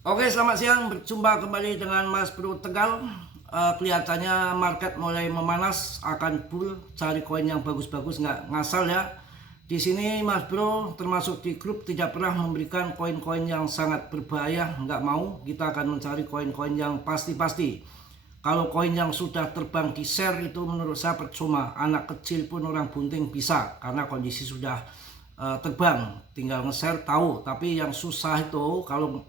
Oke, selamat siang. Berjumpa kembali dengan Mas Bro Tegal. Kelihatannya market mulai memanas, akan bull, cari koin yang bagus-bagus, nggak ngasal ya. Di sini Mas Bro termasuk di grup tidak pernah memberikan koin-koin yang sangat berbahaya, nggak mau. Kita akan mencari koin-koin yang pasti-pasti. Kalau koin yang sudah terbang di share itu menurut saya percuma. Anak kecil pun orang bunting bisa karena kondisi sudah terbang, tinggal nge-share tahu. Tapi yang susah itu kalau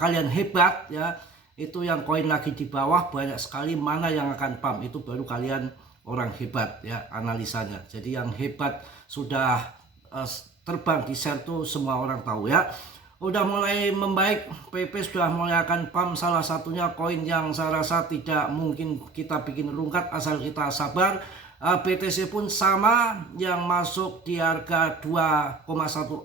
kalian hebat ya, itu yang koin lagi di bawah banyak sekali, mana yang akan pump itu baru kalian orang hebat ya analisanya. Jadi yang hebat sudah terbang di share tuh semua orang tahu ya. Udah mulai membaik, PP sudah mulai akan pump, salah satunya koin yang saya rasa tidak mungkin kita bikin rungkat asal kita sabar. BTC pun sama, yang masuk di harga 2,1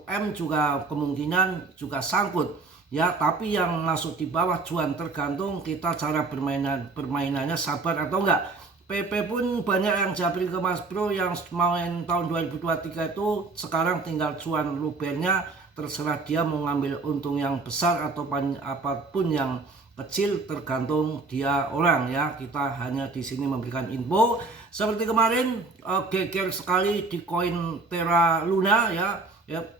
M juga kemungkinan juga sangkut ya, tapi yang masuk di bawah cuan, tergantung kita cara bermainannya sabar atau enggak. PP pun banyak yang japri ke Mas Bro yang main tahun 2023 itu sekarang tinggal cuan lubernya, terserah dia mau ngambil untung yang besar atau apapun yang kecil, tergantung dia orang ya. Kita hanya di sini memberikan info. Seperti kemarin geger sekali di koin Terra Luna ya,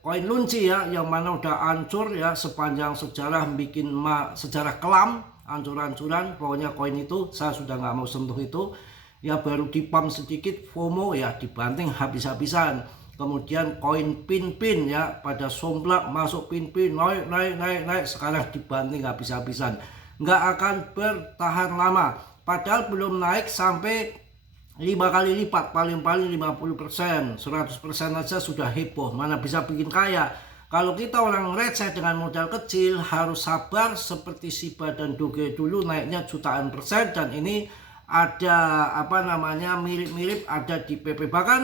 koin Lunci ya, yang mana udah hancur ya sepanjang sejarah, bikin sejarah kelam, hancur-hancuran. Pokoknya koin itu saya sudah nggak mau sentuh itu ya, baru dipam sedikit FOMO ya dibanting habis-habisan. Kemudian koin pin ya, pada somplak masuk pin naik, sekarang dibanting habis-habisan, nggak akan bertahan lama. Padahal belum naik sampai 5 kali lipat, paling-paling 50%, 100% aja sudah heboh, mana bisa bikin kaya. Kalau kita orang receh dengan modal kecil harus sabar, seperti Shiba dan Doge dulu naiknya jutaan persen, dan ini ada mirip-mirip ada di PP. Bahkan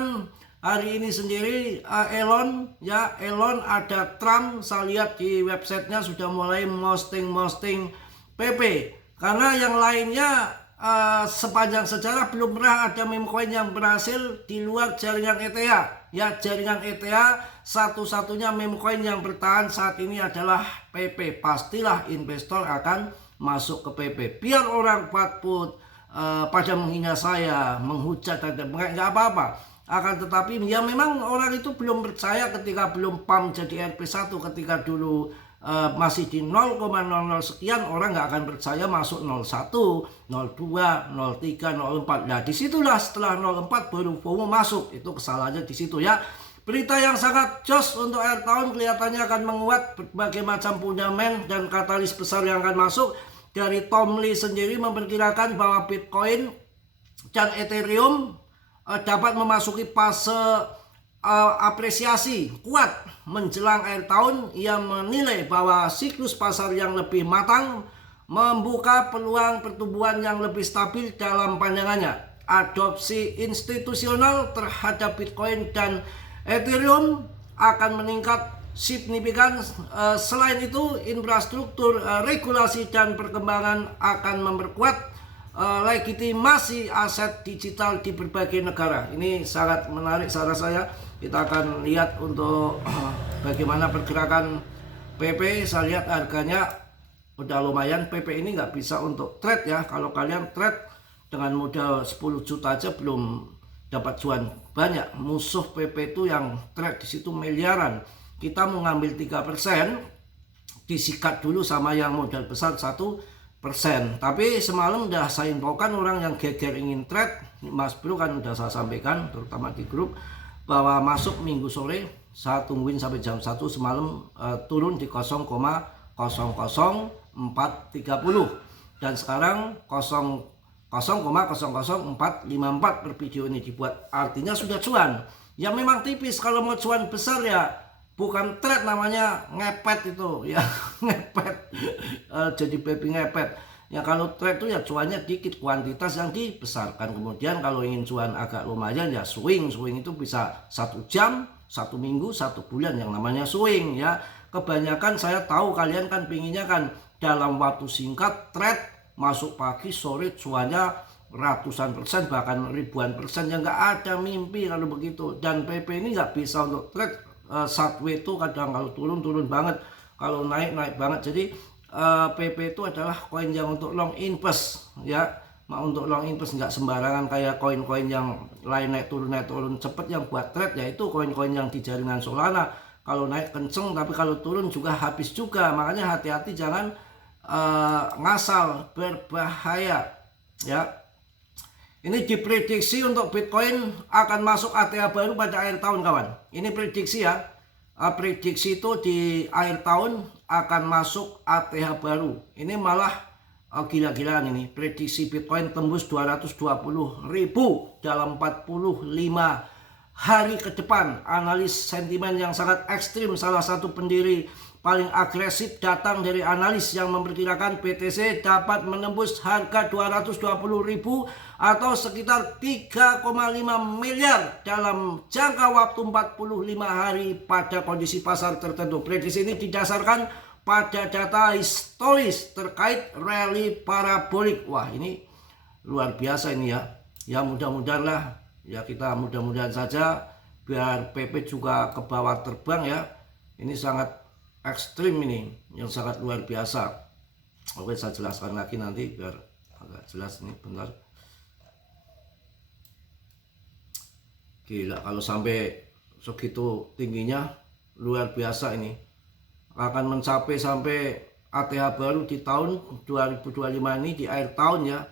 hari ini sendiri Elon ada Trump, saya lihat di websitenya sudah mulai posting PP, karena yang lainnya sepanjang sejarah belum pernah ada meme coin yang berhasil di luar jaringan ETH ya. Jaringan ETH satu-satunya meme coin yang bertahan saat ini adalah PP. Pastilah investor akan masuk ke PP, biar orang pada menghina saya, menghujat, dan nggak apa-apa. Akan tetapi ya memang orang itu belum percaya ketika belum pump jadi RP1. Ketika dulu masih di 0,00 sekian, orang nggak akan percaya masuk 01, 02, 03, 04. Nah disitulah setelah 04 baru FOMO masuk, itu kesalahannya di situ ya. Berita yang sangat jos untuk akhir tahun kelihatannya akan menguat, berbagai macam fundament dan katalis besar yang akan masuk. Dari Tom Lee sendiri memperkirakan bahwa Bitcoin dan Ethereum dapat memasuki fase apresiasi kuat menjelang akhir tahun. Ia menilai bahwa siklus pasar yang lebih matang membuka peluang pertumbuhan yang lebih stabil dalam pandangannya. Adopsi institusional terhadap Bitcoin dan Ethereum akan meningkat signifikan. Selain itu, infrastruktur, regulasi dan perkembangan akan memperkuat legitimasi aset digital di berbagai negara. Ini sangat menarik saran saya. Kita akan lihat untuk bagaimana pergerakan PP. Saya lihat harganya udah lumayan. PP ini nggak bisa untuk trade ya. Kalau kalian trade dengan modal 10 juta aja belum dapat cuan banyak. Musuh PP itu yang trade di situ miliaran. Kita mau ngambil 3%, disikat dulu sama yang modal besar 1%. Tapi semalam udah saya infokan orang yang geger ingin trade, Mas Bro kan udah saya sampaikan terutama di grup, bahwa masuk minggu sore, saya tungguin sampai jam 1 semalam, turun di 0,00430 dan sekarang 0,00454 per video ini dibuat, artinya sudah cuan. Ya memang tipis, kalau mau cuan besar ya bukan trade, namanya ngepet itu ya. Ngepet, jadi baby ngepet ya. Kalau trade itu ya cuannya dikit, kuantitas yang dibesarkan. Kemudian kalau ingin cuan agak lumayan ya swing itu bisa 1 jam, 1 minggu, 1 bulan, yang namanya swing ya. Kebanyakan saya tahu kalian kan pinginnya kan dalam waktu singkat trade, masuk pagi sore cuannya ratusan persen bahkan ribuan persen, yang nggak ada mimpi kalau begitu. Dan PP ini nggak bisa untuk trade. Sideways itu kadang kalau turun banget, kalau naik banget. Jadi PP itu adalah koin yang untuk long invest ya. Untuk long invest nggak sembarangan kayak koin-koin yang lain naik turun cepet yang buat trade, yaitu koin-koin yang di jaringan Solana. Kalau naik kenceng tapi kalau turun juga habis juga. Makanya hati-hati, jangan ngasal, berbahaya ya. Ini diprediksi untuk Bitcoin akan masuk ATH baru pada akhir tahun kawan. Ini prediksi ya. Prediksi itu di akhir tahun akan masuk ATH baru. Ini malah gila-gilaan ini. Prediksi Bitcoin tembus 220.000 dalam 45 hari ke depan. Analis sentimen yang sangat ekstrim, salah satu pendiri paling agresif datang dari analis yang memperkirakan BTC dapat menembus harga 220.000 atau sekitar 3,5 miliar dalam jangka waktu 45 hari pada kondisi pasar tertentu. Prediksi ini didasarkan pada data historis terkait rally parabolik. Wah, ini luar biasa ini ya. Ya mudah-mudahan lah, ya kita mudah-mudahan saja biar PP juga ke bawah terbang ya. Ini sangat ekstrim ini, yang sangat luar biasa. Oke, saya jelaskan lagi nanti biar agak jelas nih, bentar. Gila, kalau sampai segitu tingginya luar biasa ini. Akan mencapai sampai ATH baru di tahun 2025 ini, di akhir tahun ya.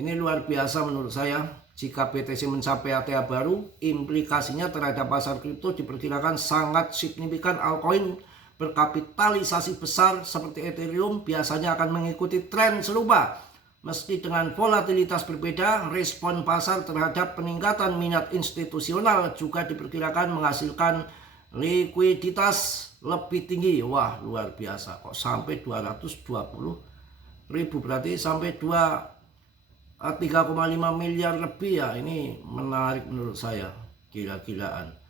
Ini luar biasa menurut saya. Jika BTC mencapai ATH baru, implikasinya terhadap pasar kripto diperkirakan sangat signifikan. Altcoin berkapitalisasi besar seperti Ethereum biasanya akan mengikuti tren serupa. Meski dengan volatilitas berbeda, respon pasar terhadap peningkatan minat institusional juga diperkirakan menghasilkan likuiditas lebih tinggi. Wah, luar biasa. Kok sampai 220.000, berarti sampai 3,5 miliar lebih ya. Ini menarik menurut saya. Gila-gilaan.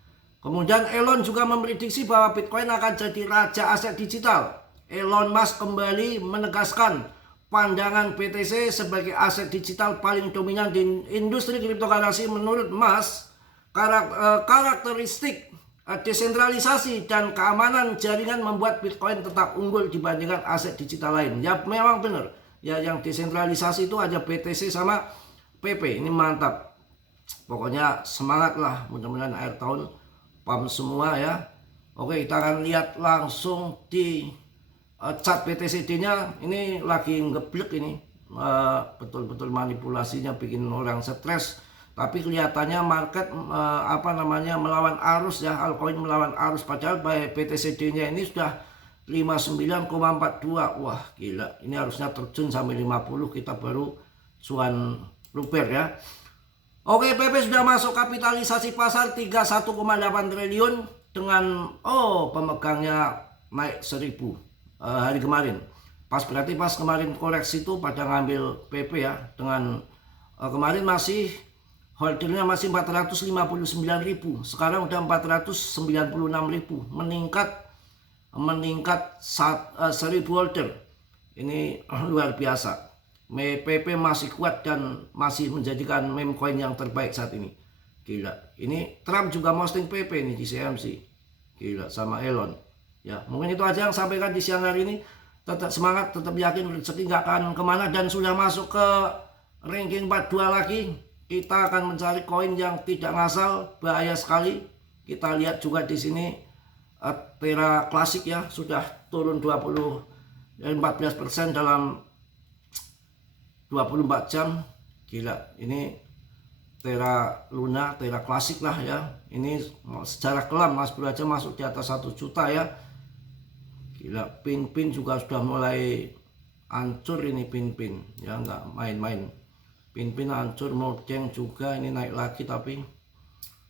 Kemudian Elon juga memprediksi bahwa Bitcoin akan jadi raja aset digital. Elon Musk kembali menegaskan pandangan BTC sebagai aset digital paling dominan di industri cryptocurrency. Menurut Musk, karakteristik desentralisasi dan keamanan jaringan membuat Bitcoin tetap unggul dibandingkan aset digital lain. Ya memang benar. Ya, yang desentralisasi itu aja BTC sama PP. Ini mantap. Pokoknya semangat lah, mudah-mudahan akhir tahun paham semua ya. Oke, kita akan lihat langsung di chart BTCD-nya. Ini lagi ngeblek ini. Betul-betul manipulasinya bikin orang stres. Tapi kelihatannya market melawan arus ya. Altcoin melawan arus, padahal BTCD-nya ini sudah 59,42. Wah, gila. Ini harusnya terjun sampai 50, kita baru cuan luber ya. Oke, PP sudah masuk kapitalisasi pasar 31,8 triliun dengan pemegangnya naik 1.000 hari kemarin. Berarti pas kemarin koreksi itu pada ngambil PP ya. Dengan kemarin masih holdernya masih 459.000. Sekarang udah 496.000. Meningkat 1.000 holder. Ini luar biasa. PP masih kuat dan masih menjadikan meme coin yang terbaik saat ini. Gila. Ini Trump juga posting PP nih di CMC. Gila, sama Elon. Ya, mungkin itu aja yang sampaikan di siang hari ini. Tetap semangat, tetap yakin rezeki nggak akan kemana, dan sudah masuk ke ranking 42 lagi. Kita akan mencari koin yang tidak ngasal, bahaya sekali. Kita lihat juga di sini Terra klasik ya, sudah turun 14% dalam 24 jam. Gila, ini Terra Luna, Terra klasik lah ya. Ini secara kelam Mas Bro aja masuk di atas 1 juta ya. Gila, pin juga sudah mulai hancur ini, pin ya, nggak main-main. Pin hancur, Mojang juga ini naik lagi, tapi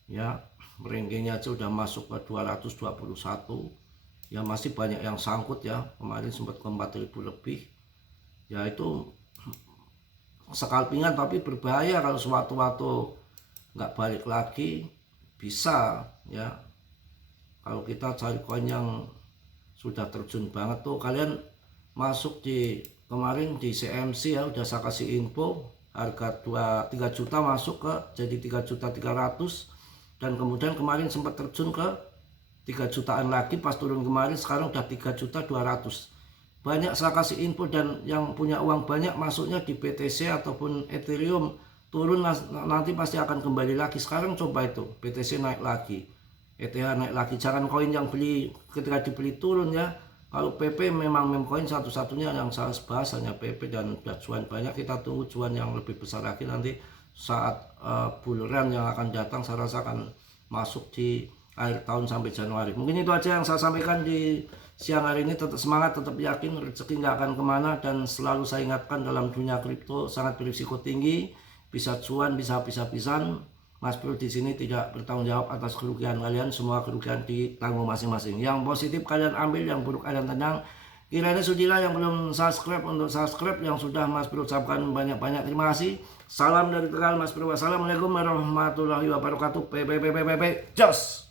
ya rankingnya aja udah masuk ke 221 ya, masih banyak yang sangkut ya. Kemarin sempat ke 4.000 lebih ya. Itu scalpingan tapi berbahaya kalau sewaktu-waktu nggak balik lagi, bisa ya. Kalau kita cari koin yang sudah terjun banget tuh, kalian masuk di kemarin di CMC ya, udah saya kasih info harga 3 juta masuk ke jadi 3.300.000, dan kemudian kemarin sempat terjun ke 3 jutaan lagi pas turun kemarin. Sekarang udah 3.200.000. banyak saya kasih info, dan yang punya uang banyak masuknya di BTC ataupun Ethereum, turun nanti pasti akan kembali lagi. Sekarang coba itu BTC naik lagi, ETH naik lagi. Jangan koin yang beli ketika dibeli turun ya. Kalau PP memang meme coin satu-satunya yang saya bahas hanya PP, dan udah cuan banyak. Kita tunggu cuan yang lebih besar lagi nanti saat bull run yang akan datang. Saya rasa akan masuk di akhir tahun sampai Januari. Mungkin itu aja yang saya sampaikan di siang hari ini. Tetap semangat, tetap yakin rezeki nggak akan kemana, dan selalu saya ingatkan dalam dunia kripto sangat berisiko tinggi, bisa cuan bisa habis-habisan. Mas Bro di sini tidak bertanggung jawab atas kerugian kalian, semua kerugian ditanggung masing-masing. Yang positif kalian ambil, yang buruk kalian tenang. Kiranya sudilah yang belum subscribe untuk subscribe, yang sudah Mas Bro ucapkan banyak-banyak terima kasih. Salam dari Tegal Mas Bro. Wassalamualaikum warahmatullahi wabarakatuh. Jos.